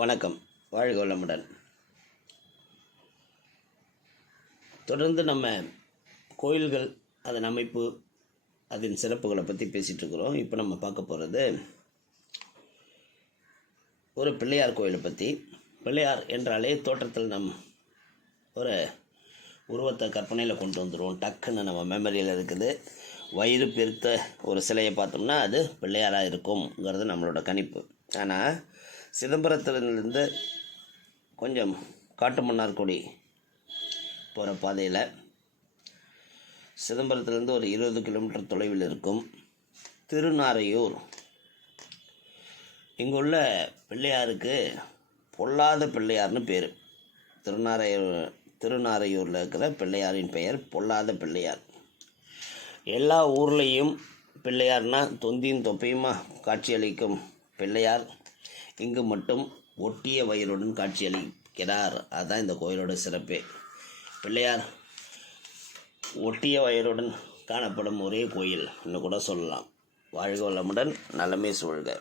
வணக்கம். வாழ்க வளமுடன். தொடர்ந்து நம்ம கோயில்கள், அதன் அமைப்பு, அதன் சிறப்புகளை பற்றி பேசிகிட்டு இருக்கிறோம். இப்போ நம்ம பார்க்க போகிறது ஒரு பிள்ளையார் கோயிலை பற்றி. பிள்ளையார் என்றாலே தோற்றத்தில் ஒரு உருவத்தை கற்பனையில் கொண்டு வந்துடுவோம். டக்குன்னு நம்ம மெமரியில் இருக்குது. வயிறு பெருத்த ஒரு சிலையை பார்த்தோம்னா அது பிள்ளையாராக இருக்கும்ங்கிறது நம்மளோட கணிப்பு. ஆனால் சிதம்பரத்திலிருந்து கொஞ்சம் காட்டுமன்னார்குடி போகிற பாதையில் சிதம்பரத்திலேருந்து ஒரு 20 கிலோமீட்டர் தொலைவில் இருக்கும் திருநாரையூர். இங்குள்ள பிள்ளையாருக்கு பொல்லாத பிள்ளையார்னு பேர். திருநாரையூரில் இருக்கிற பிள்ளையாரின் பெயர் பொல்லாத பிள்ளையார். எல்லா ஊர்லேயும் பிள்ளையார்னா தொந்தியும் தொப்பையுமா காட்சியளிக்கும் பிள்ளையார் இங்கு மட்டும் ஒட்டிய வயிறுடன் காட்சியளிக்கிறார். அதுதான் இந்த கோயிலோட சிறப்பே. பிள்ளையார் ஒட்டிய வயிறுடன் காணப்படும் ஒரே கோயில் இன்னும் கூட சொல்லலாம். வாழ்க வளமுடன், நலமே சூழ்க.